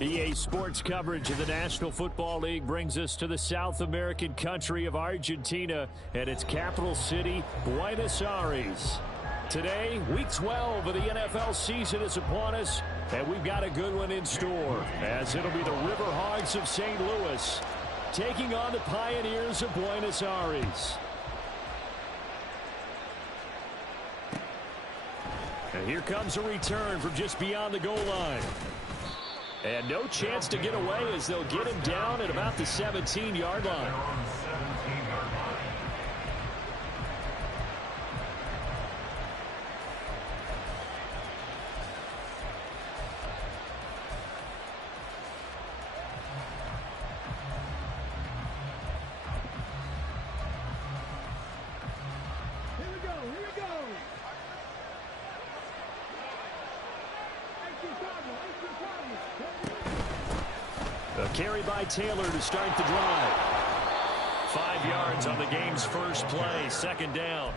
EA Sports coverage of the National Football League brings us to the South American country of Argentina and its capital city, Buenos Aires. Today, week 12 of the NFL season is upon us, and we've got a good one in store, as it'll be the River Hogs of St. Louis taking on the Pioneers of Buenos Aires. And here comes a return from just beyond the goal line. And no chance to get away as they'll get him down at about the 17-yard line. A carry by Taylor to start the drive. 5 yards on the game's first play, second down.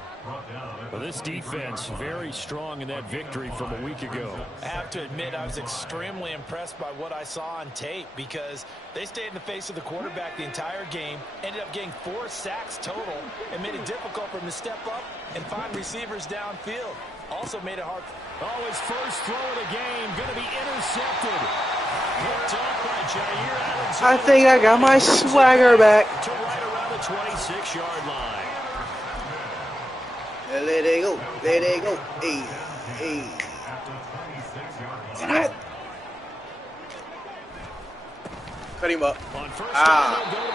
Well, this defense very strong in that victory from a week ago. I have to admit, I was extremely impressed by what I saw on tape because they stayed in the face of the quarterback the entire game, ended up getting 4 sacks total, and made it difficult for him to step up and find receivers downfield. Also made it hard. Oh, his first throw of the game going to be intercepted. I think I got my swagger back. To right around the 26-yard line. There they go. There they go. Hey, hey. Cut him up.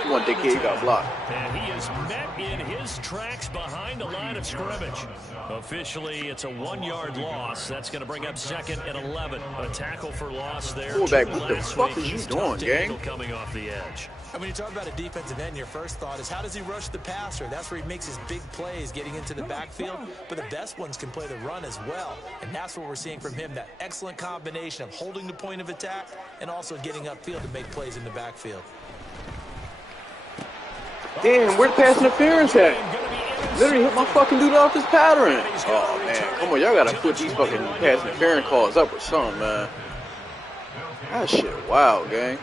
He want that kid. He got blocked. And he is met in his tracks behind the line of scrimmage. Officially, it's a 1-yard loss. That's going to bring up second and 11. A tackle for loss there. Fullback, what the fuck is you doing, gang? Coming off the edge. And when you talk about a defensive end, your first thought is how does he rush the passer? That's where he makes his big plays getting into the backfield. But the best ones can play the run as well. And that's what we're seeing from him, that excellent combination of holding the point of attack and also getting upfield to make plays in the backfield. Damn, where the pass interference at? Literally hit my fucking dude off his pattern. Oh, man. Come on, y'all got to put these fucking pass interference calls up or something, man. That shit wild, gang.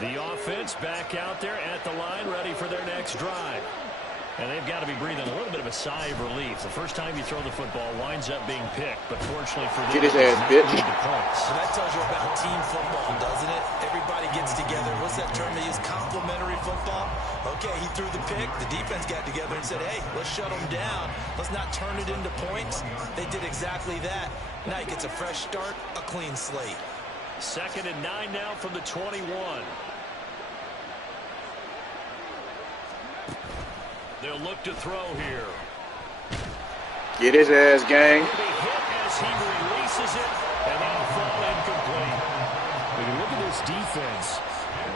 The offense back out there at the line, ready for their next drive. And they've got to be breathing a little bit of a sigh of relief. The first time you throw the football winds up being picked, but fortunately for them, get his ass, bitch. So that tells you about team football, doesn't it? Everybody gets together. What's that term they use? Complementary football. Okay, he threw the pick. The defense got together and said, hey, let's shut them down. Let's not turn it into points. They did exactly that. Now he gets a fresh start, a clean slate. 2nd and 9 now from the 21. They'll look to throw here. Get his ass, gang. He'll be hit as he releases it, and that'll fall incomplete. When you look at this defense,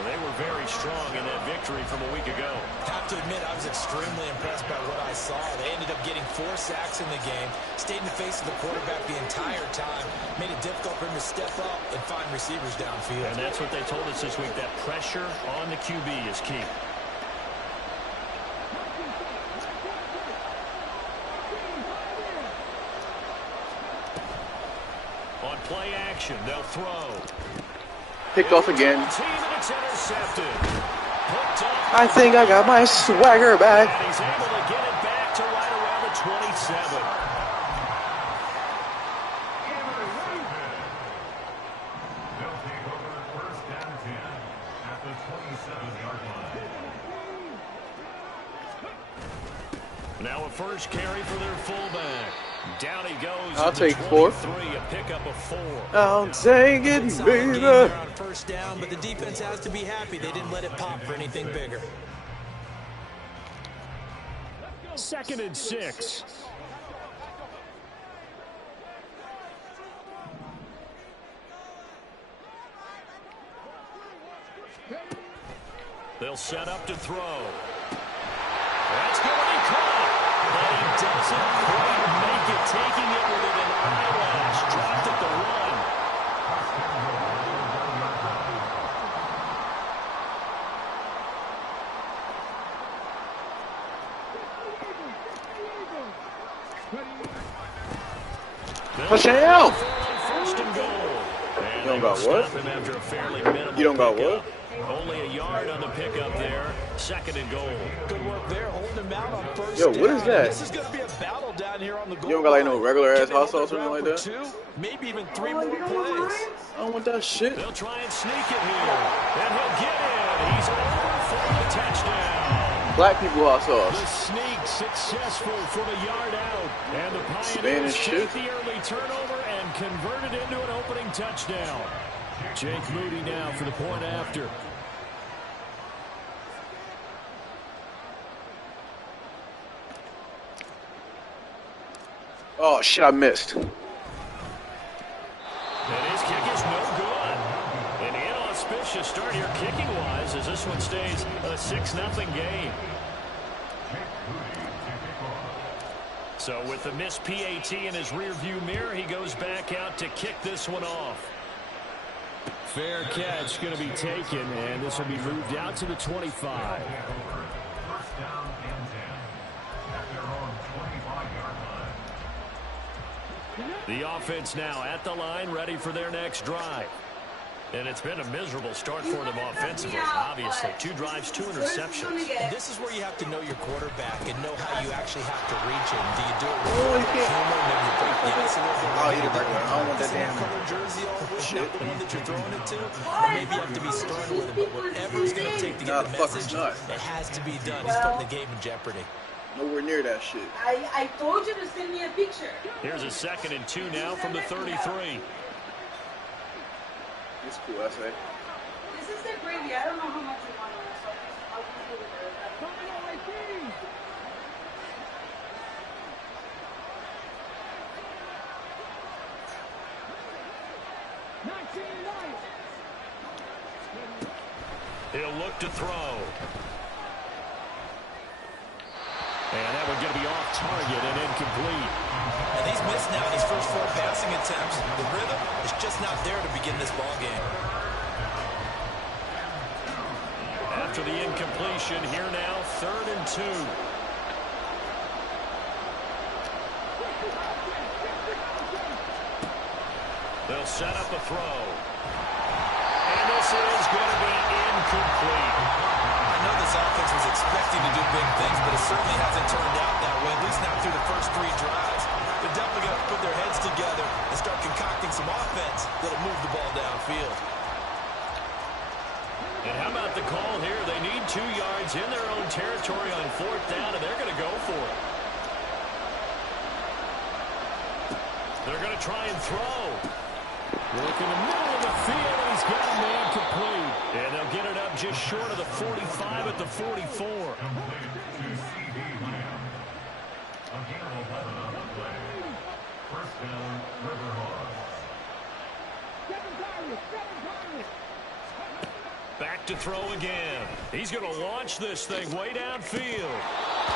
they were very strong in that victory from a week ago. I have to admit, I was extremely impressed by what I saw. They ended up getting 4 sacks in the game, stayed in the face of the quarterback the entire time, made it difficult for him to step up and find receivers downfield. And that's what they told us this week, that pressure on the QB is key. On play action, they'll throw. Picked off again. I think I got my swagger back. And he's able to get it back to right around the 27. Now a first carry for their fullback. Down he goes. I'll take 4. A pickup of 4. I'll take it, baby. On first down, but the defense has to be happy they didn't let it pop for anything bigger. 2nd and 6. They'll set up to throw. That's going to be caught. But he doesn't quite make it, taking it within an eyelash. Dropped at the run. Touchdown! First and goal. You don't got what? You don't got what? Only a yard on the pickup there. 2nd and goal. Good work there, holding him out on first Yo, what is that? This is going to be a battle down here on the goal. You don't got like no regular ass hot sauce or anything like that? 2, maybe even 3 more plays. I don't want that shit. They'll try and sneak it here. And he'll get in. He's over for the touchdown. Black people hot sauce. The sneak successful from a yard out. And the Pioneers Spanish take shit. the early turnover and convert it into an opening touchdown. Jake Moody now for the point after. Oh, shit, I missed. And his kick is no good. An inauspicious start here kicking-wise as this one stays a 6-0 game. So with the missed PAT in his rearview mirror, he goes back out to kick this one off. Fair catch going to be taken, and this will be moved out to the 25. The offense now at the line, ready for their next drive. And it's been a miserable start for them offensively, obviously. 2 drives, 2 interceptions. This is where you have to know your quarterback and know how you actually have to reach him. Do you do it with humor, maybe you break the ice a little bit? I'll eat it right now. I don't want that damn color jersey all shit. The one that you're throwing it to, or maybe you have to be stern with him. But whatever it's going to take to get the message, it has to be done. He's putting the game in jeopardy. Nowhere near that shit. I told you to send me a picture. Here's a 2nd and 2 now from the 33. It's cool, I say. This is the gravy. I don't know how much you want on this, so I'll just do it. He'll look to throw. And that one going to be off target and incomplete. And he's missed now in his first 4 passing attempts. The rhythm is just not there to begin this ball game. After the incompletion, here now, 3rd and 2. They'll set up a throw. And this is going to be incomplete. I know this offense was expecting to do big things, but it certainly hasn't turned out that way, at least not through the first 3 drives. They're definitely going to put their heads together and start concocting some offense that'll move the ball downfield. And how about the call here? They need 2 yards in their own territory on 4th down, and they're going to go for it. They're going to try and throw. Look in the middle of the field, and he's got a man complete. And they'll get it up just short of the 45 at the 44. Back to throw again. He's going to launch this thing way downfield.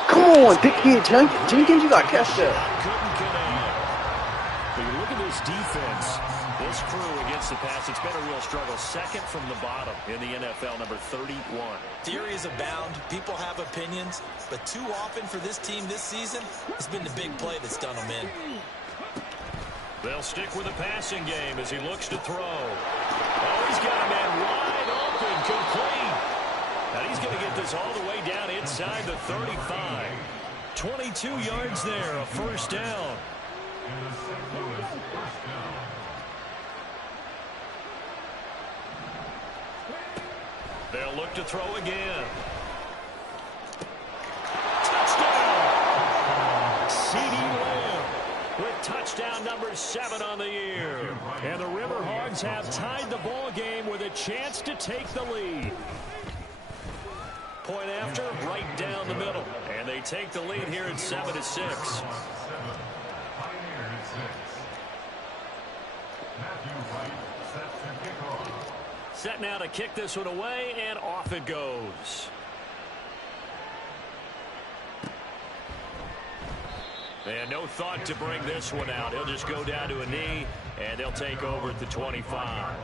Come on, dickhead Jenkins, you got to catch that. Couldn't connect. But you look at this defense, this crew against the pass, it's been a real struggle. 2nd from the bottom in the NFL, number 31. Theories abound. People have opinions. But too often for this team this season, it's been the big play that's done them in. They'll stick with the passing game as he looks to throw. Oh, he's got a man wide open, complete. And he's going to get this all the way down inside the 35. 22 yards there, a 1st down. They'll look to throw again. Touchdown! C.D. Lamb with touchdown number 7 on the year. And the Riverhogs have tied the ball game with a chance to take the lead. Point after, right down the middle. And they take the lead here at 7-6. Set now to kick this one away, and off it goes. And no thought to bring this one out. He'll just go down to a knee, and they'll take over at the 25.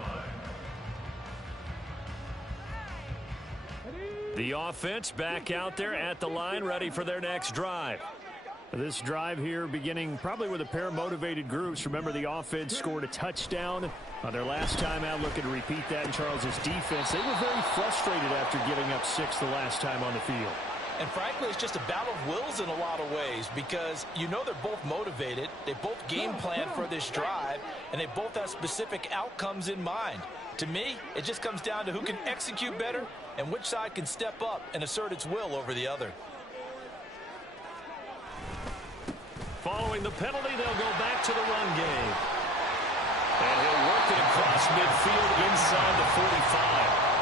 The offense back out there at the line, ready for their next drive. This drive here beginning probably with a pair of motivated groups. Remember, the offense scored a touchdown on their last time out, looking to repeat that in Charles's defense. They were very frustrated after giving up 6 the last time on the field. And frankly, it's just a battle of wills in a lot of ways, because you know they're both motivated, they both game plan for this drive, and they both have specific outcomes in mind. To me, it just comes down to who can execute better and which side can step up and assert its will over the other. Following the penalty, they'll go back to the run game. And he'll work it across midfield inside the 45.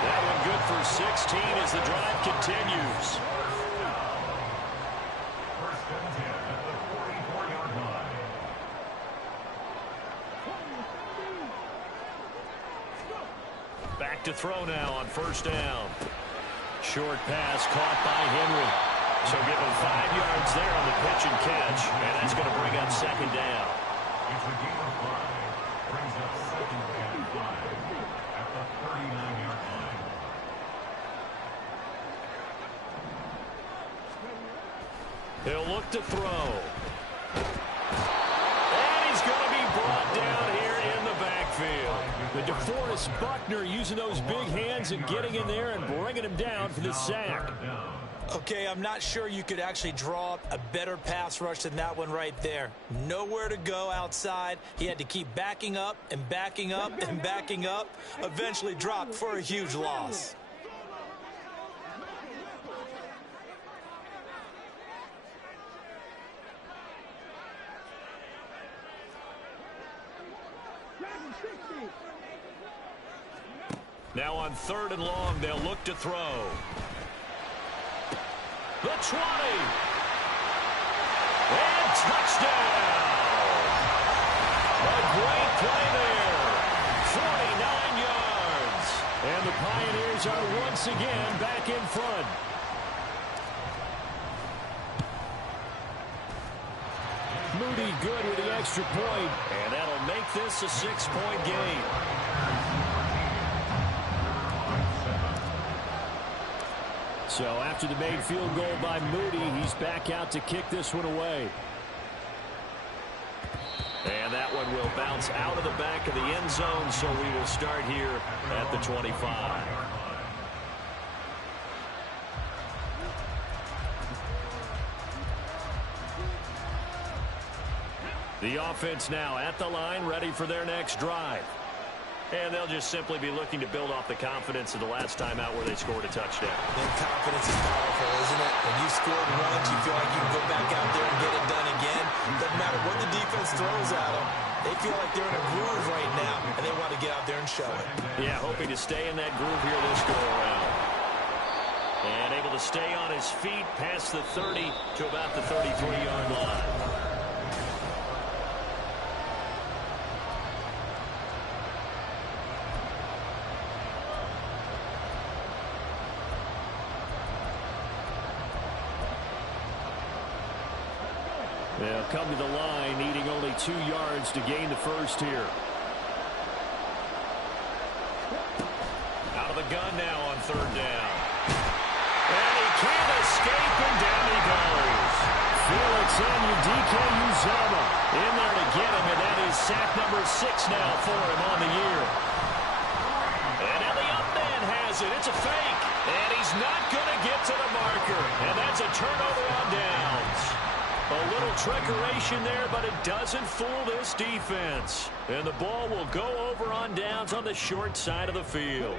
That one good for 16 as the drive continues. Back to throw now on first down. Short pass caught by Henry. So give him 5 yards there on the pitch and catch, and that's going to bring up second down. It's a game of 5. Brings up second and 5 at the 39-yard line. He'll look to throw. And he's going to be brought down here in the backfield. The DeForest Buckner using those big hands and getting in there and bringing him down for the sack. Okay, I'm not sure you could actually draw up a better pass rush than that one right there. Nowhere to go outside. He had to keep backing up and backing up and backing up. Eventually dropped for a huge loss. Now on 3rd and long, they'll look to throw. The 20. And touchdown. A great play there. 49 yards. And the Pioneers are once again back in front. Moody good with the extra point. And that'll make this a 6-point game. So after the made field goal by Moody, he's back out to kick this one away. And that one will bounce out of the back of the end zone, so we will start here at the 25. The offense now at the line, ready for their next drive. And they'll just simply be looking to build off the confidence of the last time out where they scored a touchdown. And confidence is powerful, isn't it? When you scored once, you feel like you can go back out there and get it done again. Doesn't matter what the defense throws at them. They feel like they're in a groove right now, and they want to get out there and show it. Yeah, hoping to stay in that groove here this go-around. And able to stay on his feet past the 30 to about the 33-yard line. They'll come to the line, needing only 2 yards to gain the first here. Out of the gun now on 3rd down. And he can't escape, and down he goes. Felix Anudike-Uzomah in there to get him, and that is sack number 6 now for him on the year. And now the up man has it. It's a fake, and he's not going to get to the marker. And that's a turnover on downs. A little trickeration there, but it doesn't fool this defense. And the ball will go over on downs on the short side of the field.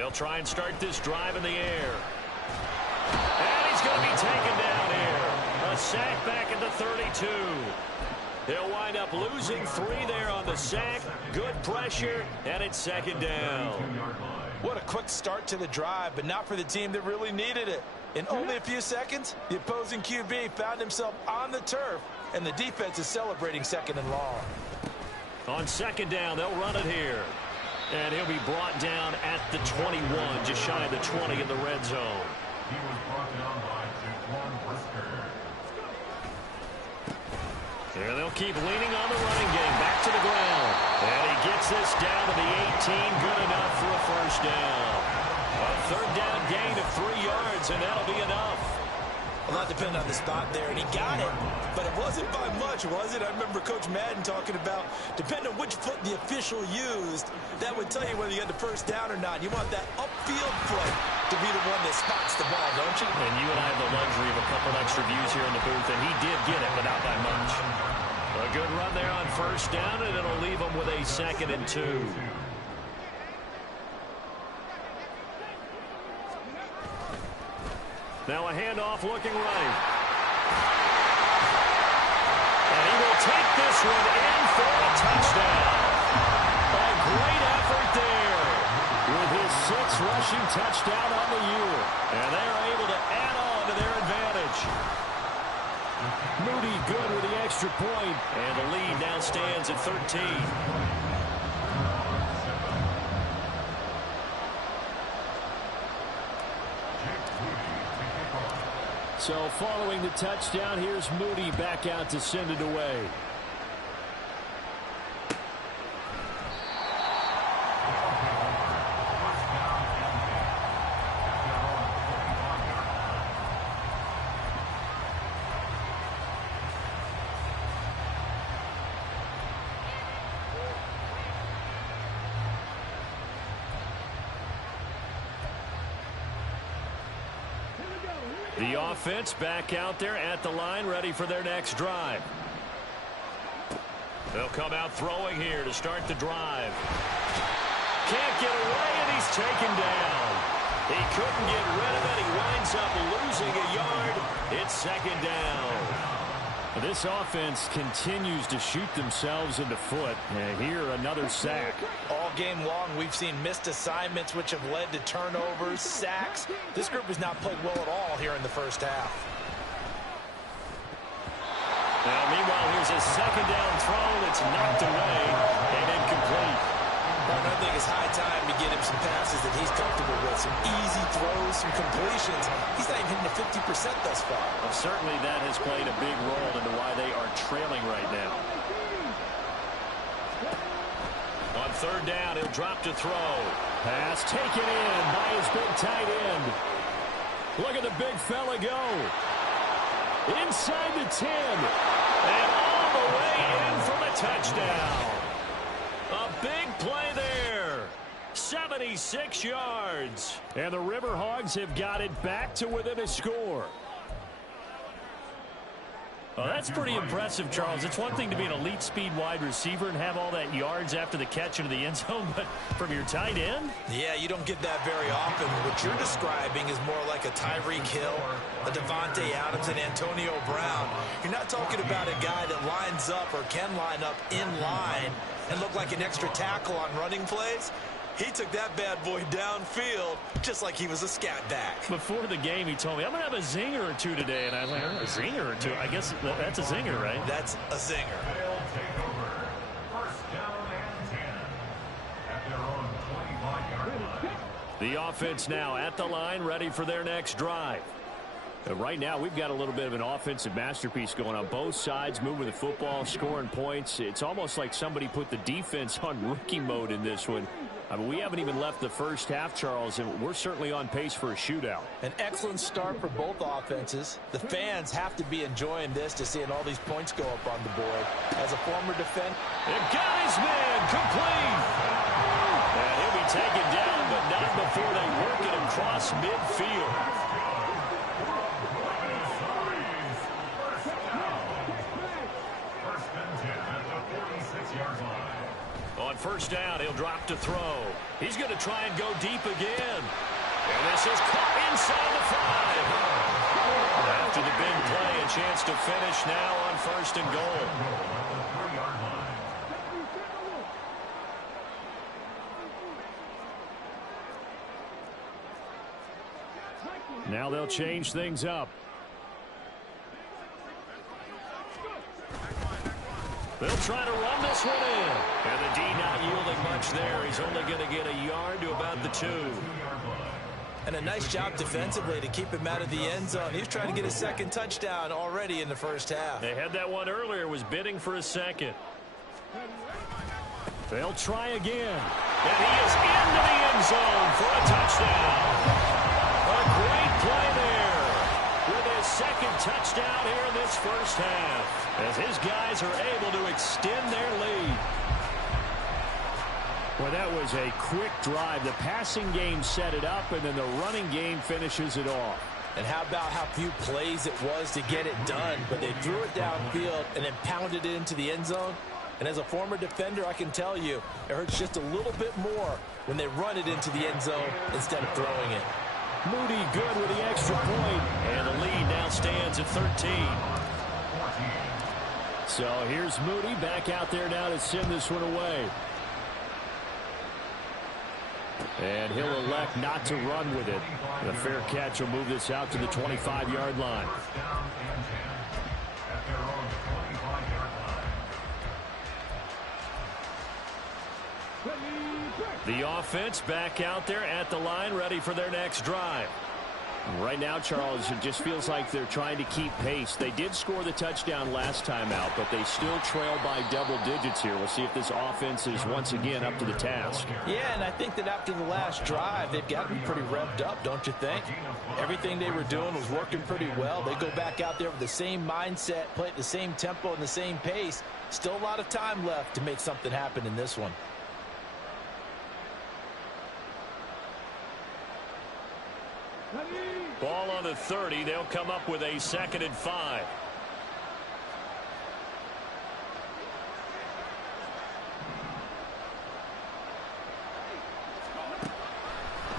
They'll try and start this drive in the air. And he's going to be taken down here. A sack back at the 32. They'll wind up losing 3 there on the sack. Good pressure, and it's second down. What a quick start to the drive, but not for the team that really needed it. In only a few seconds, the opposing QB found himself on the turf, and the defense is celebrating second and long. On second down, they'll run it here. And he'll be brought down at the 21, just shy of the 20 in the red zone. He was brought down by Jaquan Brisker. Here they'll keep leaning on the running game. Back to the ground. And he gets this down to the 18. Good enough for a first down. A third down gain of 3 yards, and that'll be enough. A lot depended on the spot there, and he got it. But it wasn't by much, was it? I remember Coach Madden talking about, depending on which foot the official used, that would tell you whether you got the first down or not. You want that upfield foot to be the one that spots the ball, don't you? And you and I have the luxury of a couple extra views here in the booth, and he did get it, but not by much. A good run there on first down, and it'll leave him with a 2nd and 2. Now a handoff looking right. And he will take this one in for a touchdown. A great effort there with his 6th rushing touchdown on the year. And they are able to add on to their advantage. Moody good with the extra point, and the lead now stands at 13. So following the touchdown, here's Moody back out to send it away. The offense back out there at the line, ready for their next drive. They'll come out throwing here to start the drive. Can't get away, and he's taken down. He couldn't get rid of it. He winds up losing a yard. It's second down. This offense continues to shoot themselves in the foot. And here, another sack. All game long, we've seen missed assignments, which have led to turnovers, sacks. This group has not played well at all here in the first half. Now, meanwhile, here's a second down throw that's knocked away and incomplete. I think it's high time to get him some passes that he's comfortable with. Some easy throws, some completions. He's not even hitting the 50% thus far. Well, certainly that has played a big role into why they are trailing right now. On third down, he'll drop to throw. Pass taken in by his big tight end. Look at the big fella go. Inside the 10. And all the way in for the touchdown. A big play there. 76 yards. And the Riverhogs have got it back to within a score. Oh, that's pretty impressive, Charles. It's one thing to be an elite speed wide receiver and have all that yards after the catch into the end zone, but from your tight end? Yeah, you don't get that very often. What you're describing is more like a Tyreek Hill, a Devontae Adams, and Antonio Brown. You're not talking about a guy that lines up or can line up in line and look like an extra tackle on running plays. He took that bad boy downfield just like he was a scat back. Before the game, he told me, I'm going to have a zinger or two today. And I was like, a zinger or two? I guess that's a zinger, right? That's a zinger. They'll take over. First down and 10 at their own 25-yard line. The offense now at the line, ready for their next drive. Right now, we've got a little bit of an offensive masterpiece going on. Both sides moving the football, scoring points. It's almost like somebody put the defense on rookie mode in this one. I mean, we haven't even left the first half, Charles, and we're certainly on pace for a shootout. An excellent start for both offenses. The fans have to be enjoying this to seeing all these points go up on the board. As a former defender, it got his man complete. And he'll be taken down, but not before they work it across midfield. first down, he'll drop to throw. He's going to try and go deep again. And this is caught inside the 5. After the big play, a chance to finish now on first and goal. Now they'll change things up. They'll try to run this one in. And the D not yielding much there. He's only going to get a yard to about the 2. And a nice job defensively to keep him out of the end zone. He's trying to get his second touchdown already in the first half. They had that one earlier, was bidding for a second. They'll try again. And he is into the end zone for a touchdown. A great play there with his second touchdown here in this first half, as his guys are able to extend their lead. Well, that was a quick drive. The passing game set it up, and then the running game finishes it off. And how about how few plays it was to get it done, but they threw it downfield and then pounded it into the end zone. And as a former defender, I can tell you, it hurts just a little bit more when they run it into the end zone instead of throwing it. Moody good with the extra point, and the lead now stands at 13. So here's Moody back out there now to send this one away. And he'll elect not to run with it. The fair catch will move this out to the 25-yard line. The offense back out there at the line, ready for their next drive. Right now, Charles, it just feels like they're trying to keep pace. They did score the touchdown last time out, but they still trail by double digits here. We'll see if this offense is once again up to the task. Yeah, and I think that after the last drive, they've gotten pretty revved up, don't you think? Everything they were doing was working pretty well. They go back out there with the same mindset, play at the same tempo and the same pace. Still a lot of time left to make something happen in this one. Ball on the 30. They'll come up with a 2nd and 5.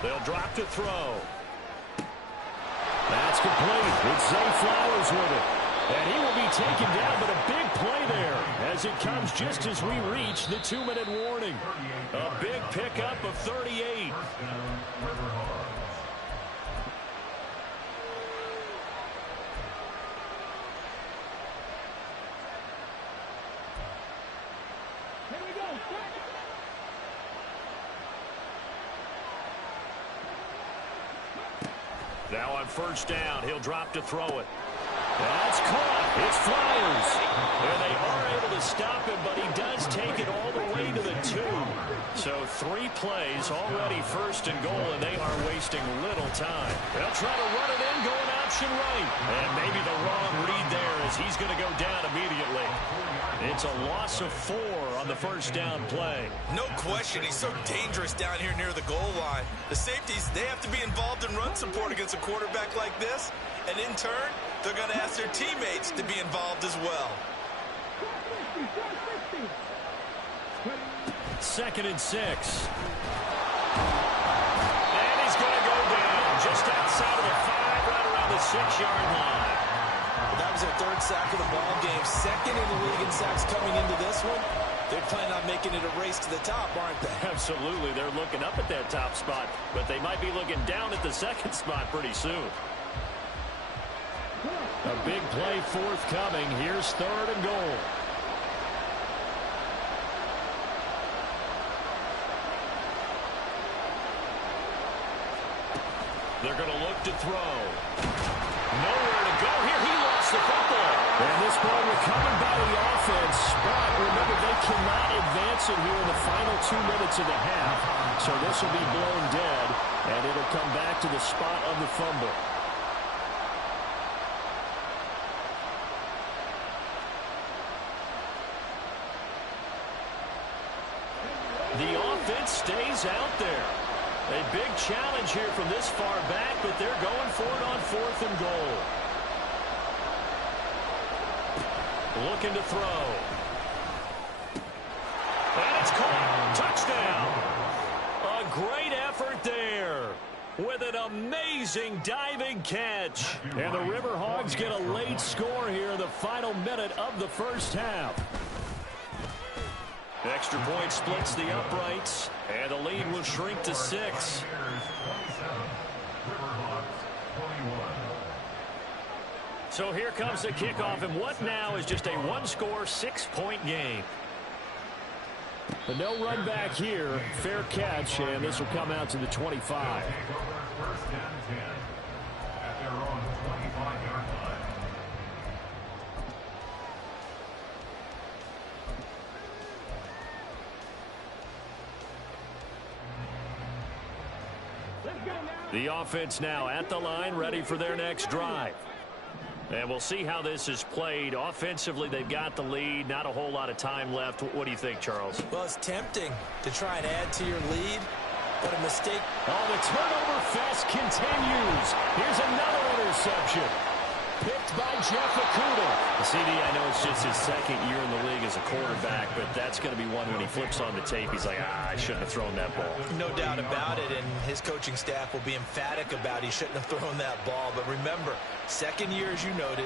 They'll drop to throw. That's complete. It's Zay Flowers with it. And he will be taken down, but a big play there as it comes just as we reach the 2-minute warning. A big pickup of 38. Now on first down, he'll drop to throw it. That's caught. It's Flowers. And they are able to stop him, but he does take it all the way to the 2. So 3 plays, already first and goal, and they are wasting little time. They'll try to run it in, going option right. And maybe the wrong read there as he's going to go down immediately. It's a loss of 4 on the first down play. No question, he's so dangerous down here near the goal line. The safeties, they have to be involved in run support against a quarterback like this. And in turn, they're going to ask their teammates to be involved as well. 2nd and 6. And he's going to go down just outside of the 5, right around the 6-yard line. That was their 3rd sack of the ball game. 2nd in the league in sacks coming into this one. They're planning on making it a race to the top, aren't they? Absolutely. They're looking up at that top spot, but they might be looking down at the 2nd spot pretty soon. A big play forthcoming. Here's 3rd and goal. They're going to look to throw. Nowhere to go here. He lost the football. And this ball recovered by the offense. But remember, they cannot advance it here in the final 2 minutes of the half. So this will be blown dead, and it'll come back to the spot of the fumble. The offense stays out there. A big challenge here from this far back, but they're going for it on 4th and goal. Looking to throw. And it's caught. touchdown. A great effort there with an amazing diving catch. And the Riverhawks get a late score here in the final minute of the first half. Extra point splits the uprights, and the lead will shrink to 6. So here comes the kickoff, and what now is just a one-score, 6-point game. But no run back here. Fair catch, and this will come out to the 25. First and 10 at their own 25-yard line. The offense now at the line, ready for their next drive. And we'll see how this is played. Offensively, they've got the lead. Not a whole lot of time left. What do you think, Charles? Well, it's tempting to try and add to your lead, but a mistake. Oh, the turnover fest continues. Here's another interception. Picked by Jeff Okudah. CD, I know it's just his second year in the league as a quarterback, but that's going to be one when he flips on the tape, he's like, I shouldn't have thrown that ball. No doubt about it, and his coaching staff will be emphatic about he shouldn't have thrown that ball. But remember, second year, as you noted,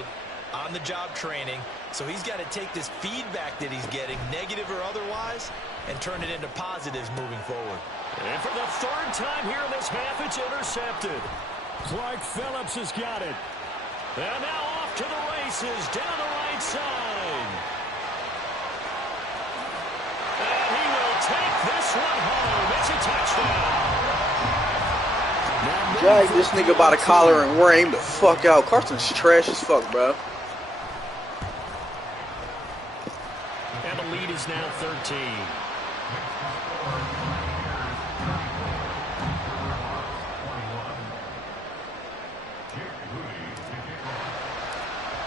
on-the-job training, so he's got to take this feedback that he's getting, negative or otherwise, and turn it into positives moving forward. And for the third time here in this half, it's intercepted. Clark Phillips has got it. And now off to the races down the right side. And he will take this one home. It's a touchdown. Drag this nigga by the collar and wear him the fuck out. Carson's trash as fuck, bro. And the lead is now 13.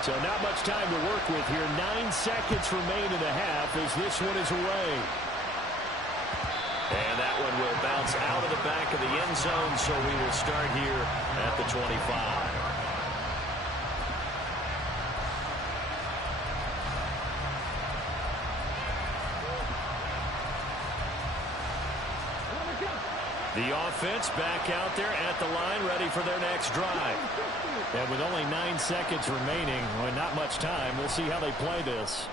So not much time to work with here. 9 seconds remain in the half as this one is away. And that one will bounce out of the back of the end zone, so we will start here at the 25. The offense back out there at the line, ready for their next drive. And with only 9 seconds remaining, well, not much time, we'll see how they play this.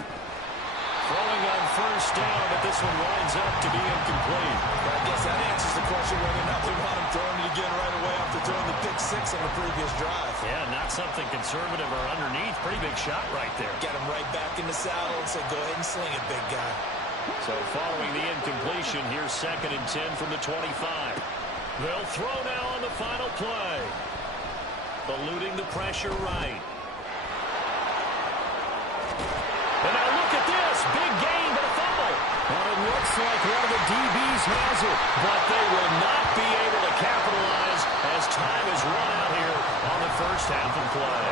Throwing on first down, but this one winds up to be incomplete. I guess that answers the question whether or not they want him throwing it again right away after throwing the pick 6 on the previous drive. Yeah, not something conservative or underneath. Pretty big shot right there. Got him right back in the saddle and said, go ahead and sling it, big guy. So following the incompletion, here's 2nd and 10 from the 25. They'll throw now on the final play. Eluding the pressure right. And now look at this. Big gain, but a fumble. And it looks like one of the DBs has it. But they will not be able to capitalize as time is run out here on the first half of play.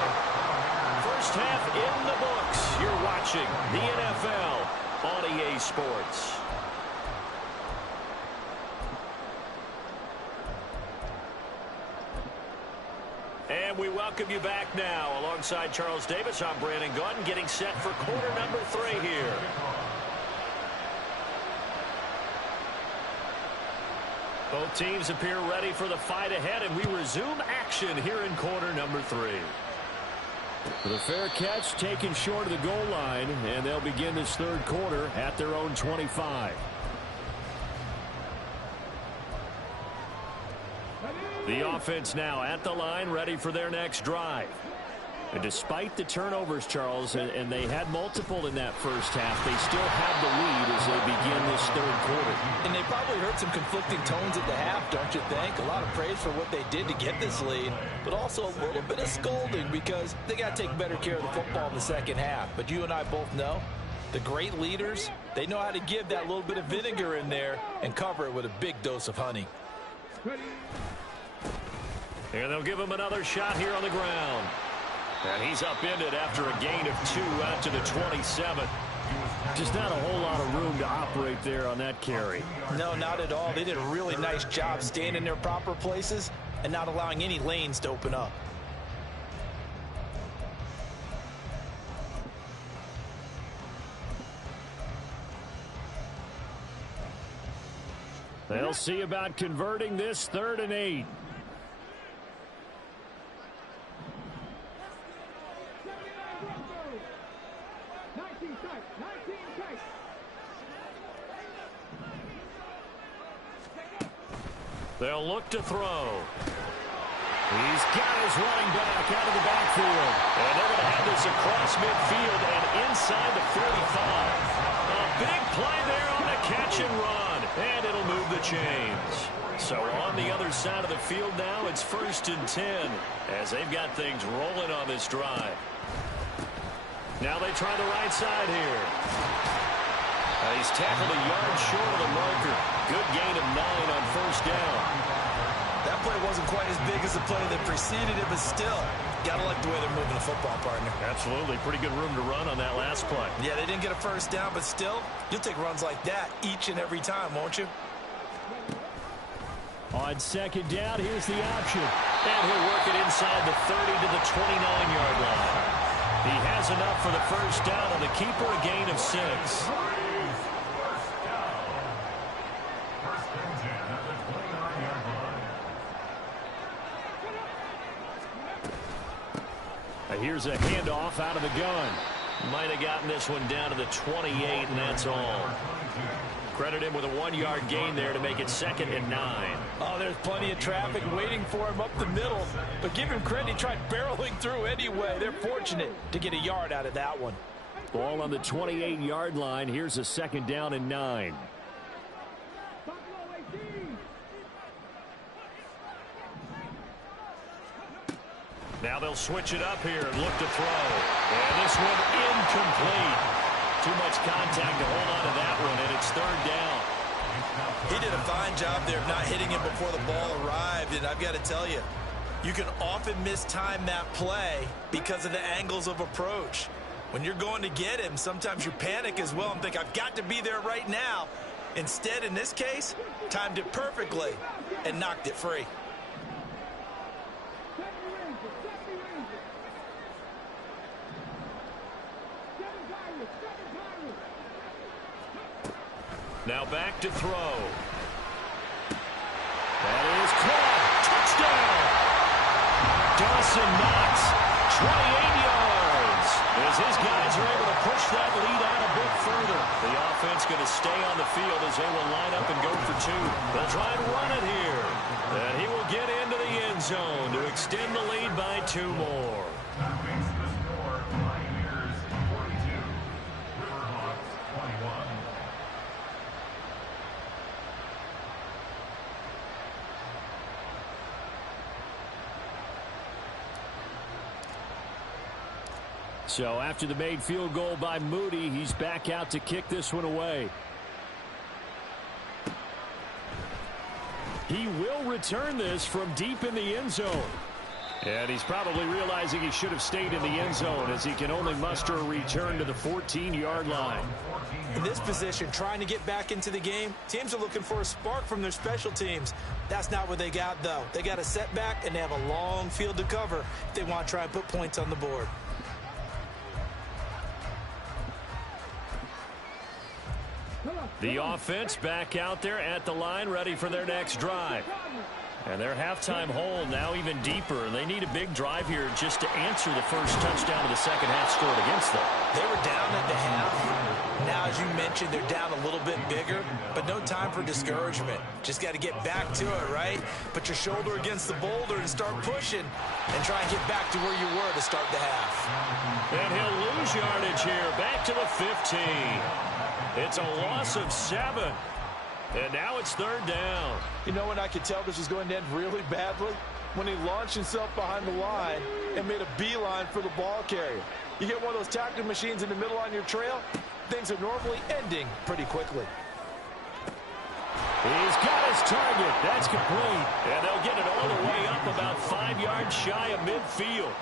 First half in the books. You're watching the NFL on EA Sports. And we welcome you back now. Alongside Charles Davis, I'm Brandon Gunn, getting set for quarter number 3 here. Both teams appear ready for the fight ahead, and we resume action here in quarter number 3. The fair catch taken short of the goal line, and they'll begin this third quarter at their own 25. The offense now at the line, ready for their next drive. And despite the turnovers, Charles, and they had multiple in that first half, they still have the lead as they begin this third quarter. And they probably heard some conflicting tones at the half, don't you think? A lot of praise for what they did to get this lead, but also a little bit of scolding because they got to take better care of the football in the second half. But you and I both know the great leaders, they know how to give that little bit of vinegar in there and cover it with a big dose of honey. And they'll give him another shot here on the ground. And he's upended after a gain of 2 out to the 27. Just not a whole lot of room to operate there on that carry. No, not at all. They did a really nice job staying in their proper places and not allowing any lanes to open up. They'll see about converting this 3rd and 8. They'll look to throw. He's got his running back out of the backfield. And they're going to have this across midfield and inside the 45. A big play there on the catch and run. And it'll move the chains. So on the other side of the field now, it's 1st and 10 as they've got things rolling on this drive. Now they try the right side here. He's tackled a yard short of the marker. Good gain of 9 on 1st down. That play wasn't quite as big as the play that preceded it, but still, got to like the way they're moving the football, partner. Absolutely. Pretty good room to run on that last play. Yeah, they didn't get a 1st down, but still, you'll take runs like that each and every time, won't you? On 2nd down, here's the option. And he'll work it inside the 30 to the 29-yard line. He has enough for the 1st down on the keeper, a gain of 6. Here's a handoff out of the gun. Might have gotten this one down to the 28, and that's all. Credit him with a 1-yard gain there to make it 2nd and 9. Oh, there's plenty of traffic waiting for him up the middle. But give him credit, he tried barreling through anyway. They're fortunate to get a yard out of that one. Ball on the 28-yard line. Here's a 2nd down and 9. Now they'll switch it up here and look to throw. And this one incomplete. Too much contact to hold on to that one, and it's 3rd down. He did a fine job there of not hitting him before the ball arrived, and I've got to tell you, you can often mistime that play because of the angles of approach. When you're going to get him, sometimes you panic as well and think, I've got to be there right now. Instead, in this case, timed it perfectly and knocked it free. Now back to throw. That is caught. Touchdown. Dawson Knox, 28 yards. As his guys are able to push that lead out a bit further. The offense going to stay on the field as they will line up and go for 2. They'll try and run it here. And he will get into the end zone to extend the lead by 2 more. That makes the score Pioneers 42, Riverhawks 21. So after the made field goal by Moody, he's back out to kick this one away. He will return this from deep in the end zone. And he's probably realizing he should have stayed in the end zone as he can only muster a return to the 14-yard line. In this position, trying to get back into the game, teams are looking for a spark from their special teams. That's not what they got, though. They got a setback, and they have a long field to cover if they want to try and put points on the board. The offense back out there at the line, ready for their next drive. And their halftime hold now even deeper. They need a big drive here just to answer the first touchdown of the second half scored against them. They were down at the half. Now, as you mentioned, they're down a little bit bigger, but no time for discouragement. Just got to get back to it, right? Put your shoulder against the boulder and start pushing and try and get back to where you were to start the half. And he'll lose yardage here, back to the 15. It's a loss of 7. And now it's 3rd down. You know when I could tell this was going to end really badly? When he launched himself behind the line and made a beeline for the ball carrier. You get one of those tackling machines in the middle on your trail, things are normally ending pretty quickly. He's got his target. That's complete. And they'll get it all the way up about 5 yards shy of midfield.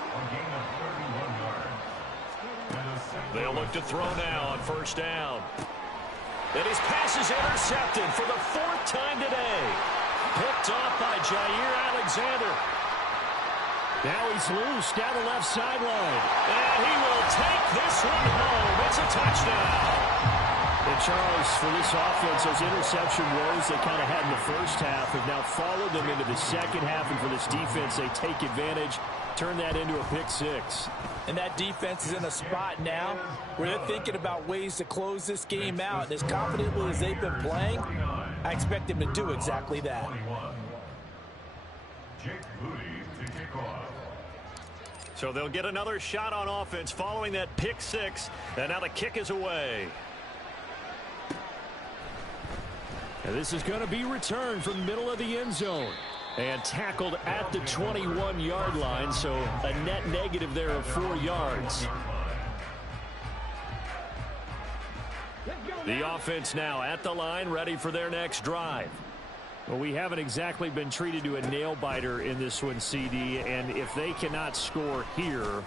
They'll look to throw now on 1st down. And his pass is intercepted for the 4th time today. Picked off by Jair Alexander. Now he's loose down the left sideline. And he will take this one home. It's a touchdown. And Charles, for this offense, those interception woes they kind of had in the first half have now followed them into the second half. And for this defense, they take advantage, turn that into a pick six. And that defense is in a spot now where they're thinking about ways to close this game out. And as confidently as they've been playing, I expect them to do exactly that. So they'll get another shot on offense following that pick six. And now the kick is away. And this is going to be returned from the middle of the end zone. And tackled at the 21-yard line, so a net negative there of 4 yards. The offense now at the line, ready for their next drive. Well, we haven't exactly been treated to a nail-biter in this one, CD, and if they cannot score here,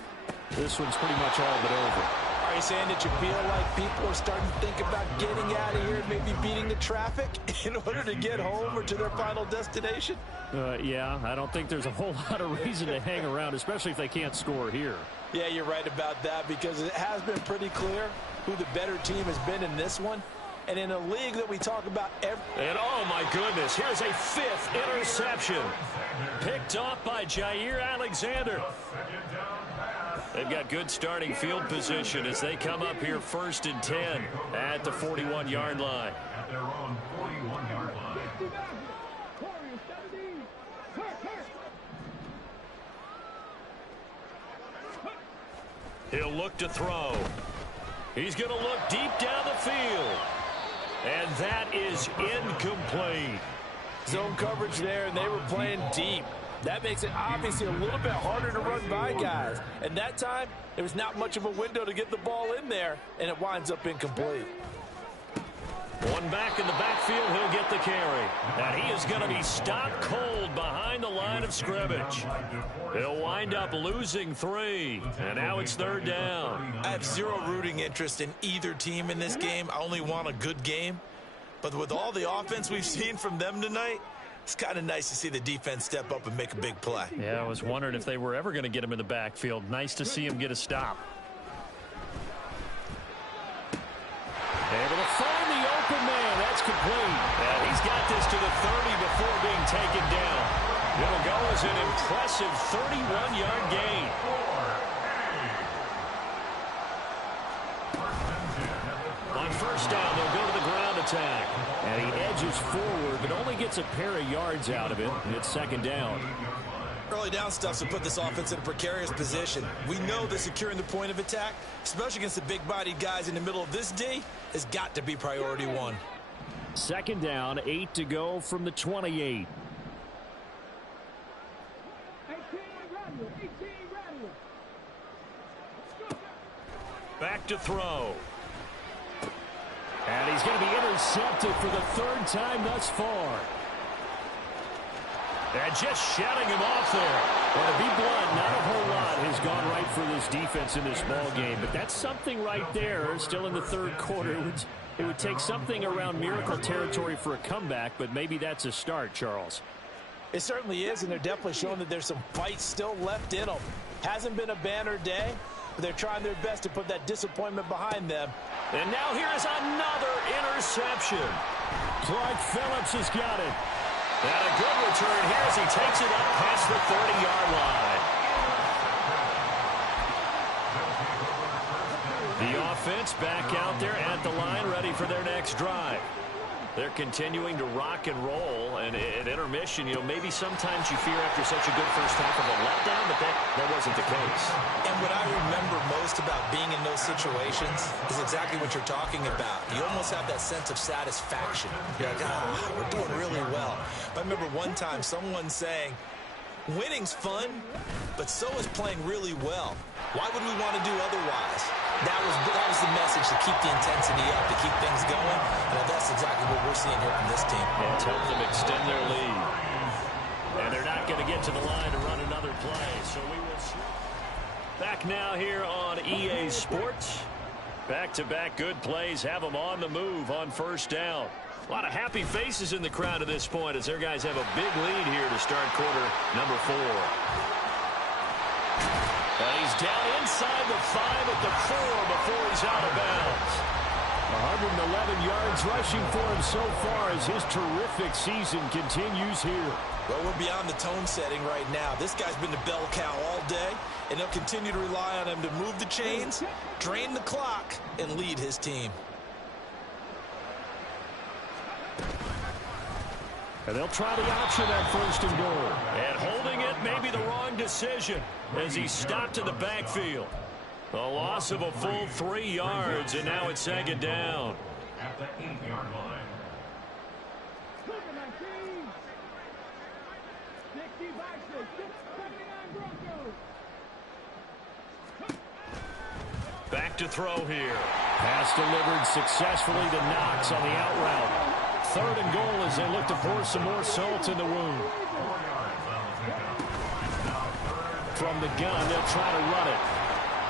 this one's pretty much all but over. Are you saying that you feel like people are starting to think about getting out of here and maybe beating the traffic in order to get home or to their final destination? Yeah, I don't think there's a whole lot of reason to hang around, especially if they can't score here. Yeah, you're right about that because it has been pretty clear who the better team has been in this one. And in a league that we talk about And oh my goodness, here's a 5th interception. Picked off by Jair Alexander. They've got good starting field position as they come up here 1st and 10 at the 41-yard line. At their own 41-yard line. He'll look to throw. He's going to look deep down the field. And that is incomplete. Zone coverage there, and they were playing deep. That makes it obviously a little bit harder to run by guys. And that time, there was not much of a window to get the ball in there, and it winds up incomplete. One back in the backfield, he'll get the carry. And he is going to be stopped cold behind the line of scrimmage. He'll wind up losing 3, and now it's 3rd down. I have zero rooting interest in either team in this game. I only want a good game. But with all the offense we've seen from them tonight, it's kind of nice to see the defense step up and make a big play. Yeah, I was wondering if they were ever going to get him in the backfield. Nice to see him get a stop. Able to find the open man. That's complete. And he's got this to the 30 before being taken down. It'll go as an impressive 31-yard gain. On 1st down, they'll go to the ground attack. And he edges forward, but only gets a pair of yards out of it. And it's 2nd down. Early down stuff to put this offense in a precarious position. We know that securing the point of attack, especially against the big-bodied guys in the middle of this D, has got to be priority 1. 2nd down, 8 to go from the 28. Back to throw. And he's going to be intercepted for the 3rd time thus far. And just shutting him off there. Well, to be blunt, not a whole lot has gone right for this defense in this ball game. But that's something right there, still in the 3rd quarter. It would take something around miracle territory for a comeback, but maybe that's a start, Charles. It certainly is, and they're definitely showing that there's some fight still left in them. Hasn't been a banner day, but they're trying their best to put that disappointment behind them. And now here is another interception. Clark Phillips has got it. And a good return here as he takes it up past the 30-yard line. The offense back out there at the line, ready for their next drive. They're continuing to rock and roll, and at intermission, maybe sometimes you fear after such a good first half of a letdown, but that wasn't the case. And what I remember most about being in those situations is exactly what you're talking about. You almost have that sense of satisfaction. You're like, we're doing really well. I remember one time someone saying, winning's fun, but so is playing really well. Why would we want to do otherwise? That was the message, to keep the intensity up, to keep things going. And that's exactly what we're seeing here from this team. And to help them extend their lead. And they're not going to get to the line to run another play. So we will see. Back now here on EA Sports. Back-to-back good plays have them on the move on 1st down. A lot of happy faces in the crowd at this point as their guys have a big lead here to start quarter number 4. And he's down inside the 5 at the 4 before he's out of bounds. 111 yards rushing for him so far as his terrific season continues here. Well, we're beyond the tone setting right now. This guy's been the bell cow all day, and they'll continue to rely on him to move the chains, drain the clock, and lead his team. And they'll try the option at 1st and goal. And holding it may be the wrong decision as he stopped in the backfield. A loss of a full 3 yards, and now it's 2nd down. At the 8-yard line. Back to throw here. Pass delivered successfully to Knox on the out route. 3rd and goal as they look to pour some more salt in the wound. From the gun, they'll try to run it.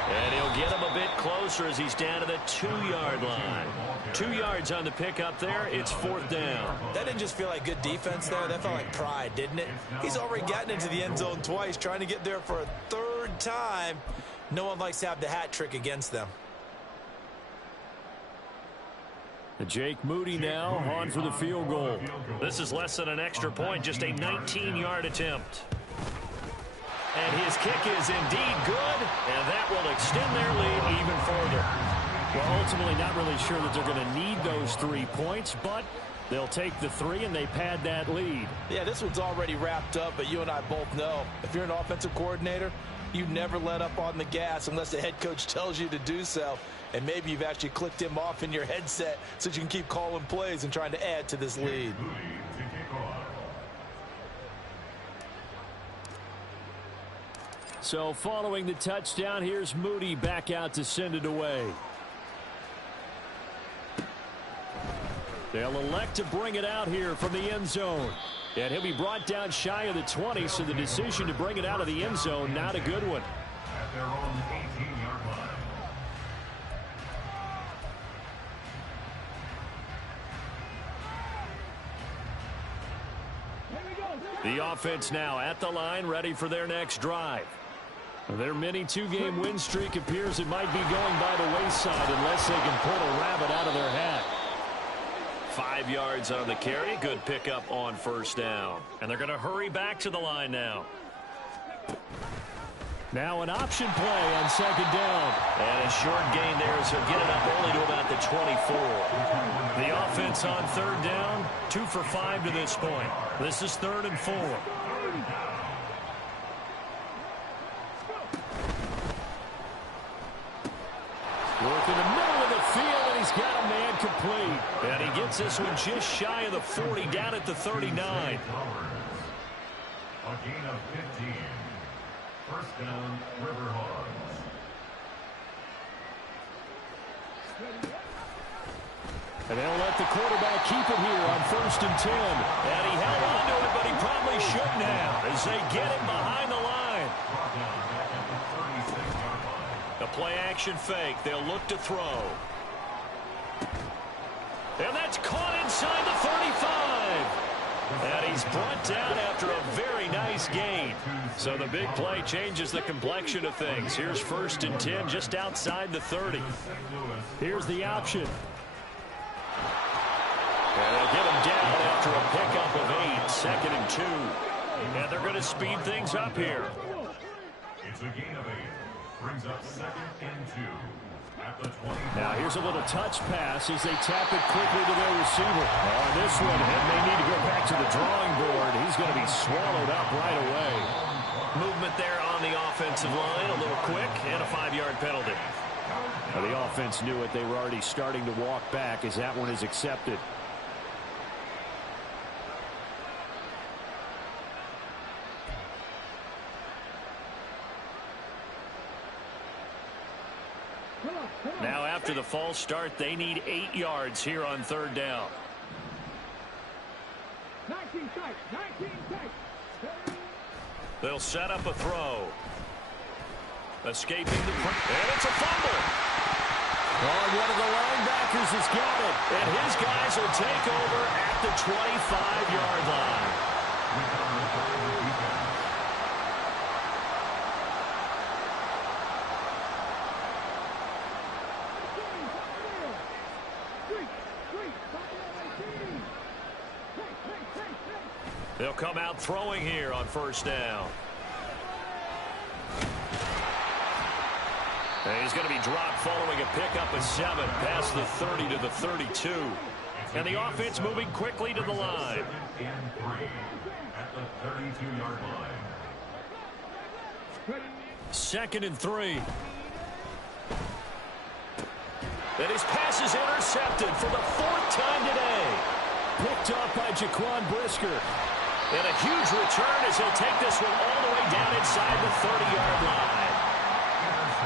And he'll get him a bit closer as he's down to the 2-yard line. 2 yards on the pickup there. It's 4th down. That didn't just feel like good defense there. That felt like pride, didn't it? He's already gotten into the end zone twice, trying to get there for a 3rd time. No one likes to have the hat trick against them. Jake Moody now on for the field goal. This is less than an extra point, just a 19-yard attempt. And his kick is indeed good, and that will extend their lead even further. Well, ultimately not really sure that they're going to need those 3 points, but they'll take the 3 and they pad that lead. Yeah, this one's already wrapped up, but you and I both know if you're an offensive coordinator, you never let up on the gas unless the head coach tells you to do so. And maybe you've actually clicked him off in your headset so you can keep calling plays and trying to add to this lead. So following the touchdown, here's Moody back out to send it away. They'll elect to bring it out here from the end zone. And he'll be brought down shy of the 20, so the decision to bring it out of the end zone, not a good one. At their own 18-yard line. The offense now at the line, ready for their next drive. Their mini 2-game win streak appears it might be going by the wayside unless they can pull a rabbit out of their hat. 5 yards on the carry. Good pickup on 1st down. And they're going to hurry back to the line now. Now an option play on 2nd down. And a short gain there, so get it up only to about the 24. The offense on 3rd down, 2 for 5 to this point. This is 3rd and 4. Work in the middle of the field, and he's got a man complete. And he gets this one just shy of the 40, down at the 39. A gain of 15. 1st down, Riverhawks. And they'll let the quarterback keep it here on 1st and 10. And he held on to it, but he probably shouldn't have as they get him behind the line. A play-action fake. They'll look to throw. And that's caught inside the 35. And he's brought down after a very nice gain. So the big play changes the complexion of things. Here's 1st and 10 just outside the 30. Here's the option. And they'll get him down after a pickup of 8, 2nd and 2. And they're going to speed things up here. It's a gain of 8. Brings up 2nd and 2. At the 20. Now here's a little touch pass as they tap it quickly to their receiver. On this one, and they need to go back to the drawing board. He's going to be swallowed up right away. Movement there on the offensive line, a little quick, and a 5-yard penalty. Now, the offense knew it. They were already starting to walk back as that one is accepted. Now after the false start, they need 8 yards here on 3rd down. 19 tight, 19 tight. They'll set up a throw. Escaping the and it's a fumble. Oh, one of the linebackers has got it. And his guys will take over at the 25-yard line. They'll come out throwing here on first down. And he's going to be dropped following a pickup of 7 past the 30 to the 32. And the offense moving quickly to the line. And 3 at the 32-yard line. 2nd and 3. And his pass is intercepted for the 4th time today. Picked off by Jaquan Brisker. And a huge return as he'll take this one all the way down inside the 30-yard line.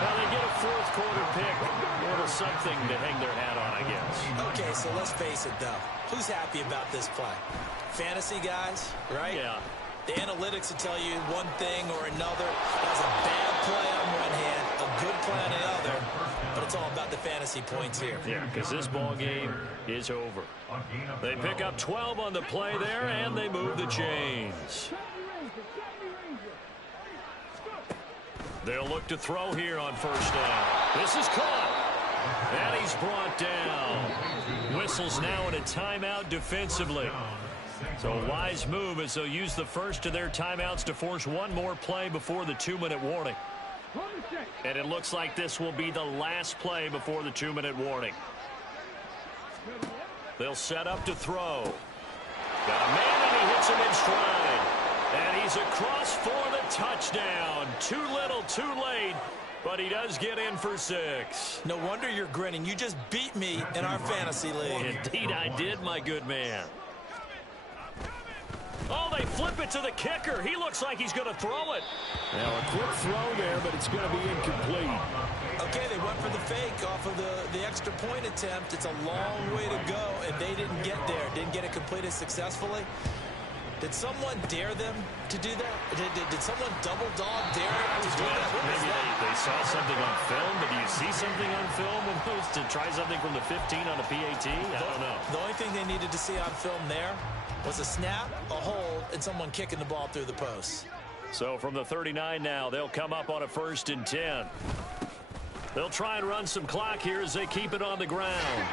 Now they get a 4th quarter pick. A little something to hang their hat on, I guess. Okay, so let's face it, though. Who's happy about this play? Fantasy guys, right? Yeah. The analytics will tell you one thing or another. That was a bad play on one hand, a good play on the other, but it's all about the fantasy points here. Yeah, because this ball game is over. They pick up 12 on the play there, and they move the chains. They'll look to throw here on first down. This is caught. And he's brought down. Whistles now in a timeout defensively. So a wise move as they'll use the first of their timeouts to force one more play before the 2-minute warning. And it looks like this will be the last play before the 2-minute warning. They'll set up to throw. Got a man and he hits him in stride. And he's across for the touchdown. Too little, too late. But he does get in for 6. No wonder you're grinning. You just beat me in our fantasy league. Indeed I did, my good man. Oh, they flip it to the kicker. He looks like he's going to throw it. Now a quick throw there, but it's going to be incomplete. Okay, they went for the fake off of the extra point attempt. It's a long way to go, and they didn't get there. Didn't get it completed successfully. Did someone dare them to do that? Did someone double dog dare them to do that? Maybe they saw something on film, but do you see something on film almost to try something from the 15 on a PAT? I don't know. The only thing they needed to see on film there was a snap, a hold, and someone kicking the ball through the post. So from the 39 now, they'll come up on a 1st and 10. They'll try and run some clock here as they keep it on the ground.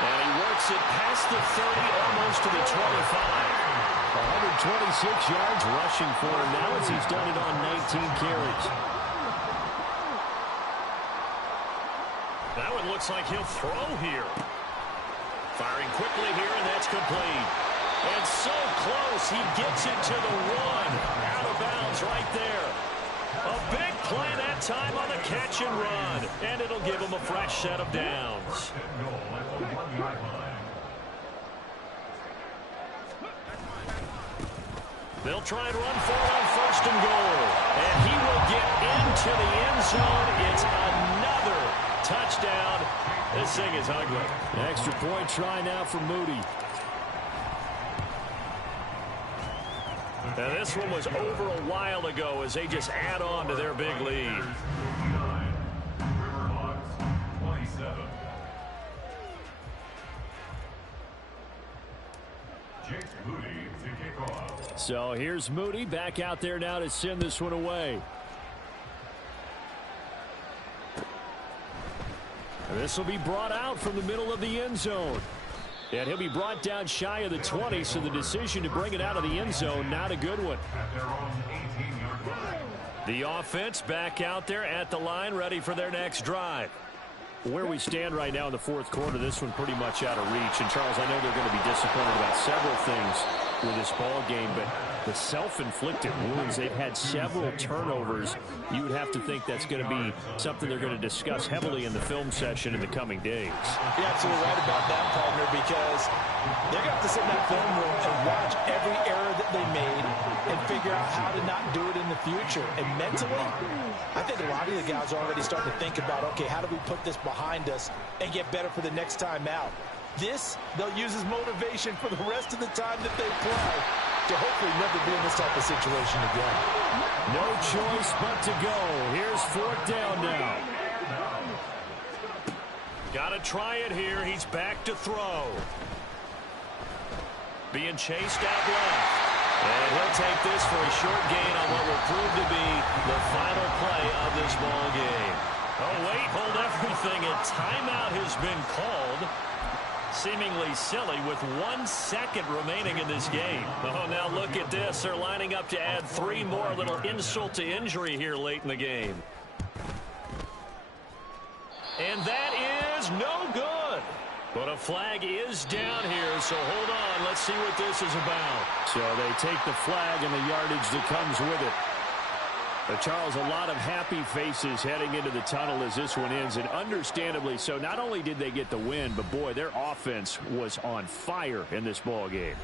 And he works it past the 30, almost to the 25. 126 yards rushing for him now as he's done it on 19 carries. That one looks like he'll throw here. Firing quickly here, and that's complete. And so close, he gets it to the 1. Out of bounds right there. A big play that time on the catch and run. And it'll give him a fresh set of downs. They'll try and run for it on 1st and goal. And he will get into the end zone. It's another touchdown. This thing is ugly. Extra point try now for Moody. Now this one was over a while ago as they just add on to their big lead. So here's Moody back out there now to send this one away. And this will be brought out from the middle of the end zone. And he'll be brought down shy of the 20, so the decision to bring it out of the end zone, not a good one. The offense back out there at the line, ready for their next drive. Where we stand right now in the 4th quarter, this one pretty much out of reach. And, Charles, I know they're going to be disappointed about several things with this ball game, but the self-inflicted wounds, they've had several turnovers. You would have to think that's going to be something they're going to discuss heavily in the film session in the coming days. You're absolutely right about that, partner, because they're going to have to sit in that film room and watch every error that they made and figure out how to not do it in the future. And mentally, I think a lot of the guys are already starting to think about, okay, how do we put this behind us and get better for the next time out? This, they'll use as motivation for the rest of the time that they play to hopefully never be in this type of situation again. No choice but to go. Here's 4th down now. Got to try it here. He's back to throw. Being chased out left. And he'll take this for a short gain on what will prove to be the final play of this ball game. Oh, wait, hold everything. A timeout has been called. Seemingly silly with 1 second remaining in this game. Oh, now look at this. They're lining up to add 3 more. A little insult to injury here late in the game. And that is no good. But a flag is down here, so hold on. Let's see what this is about. So they take the flag and the yardage that comes with it. But Charles, a lot of happy faces heading into the tunnel as this one ends, and understandably so. Not only did they get the win, but boy, their offense was on fire in this ball game.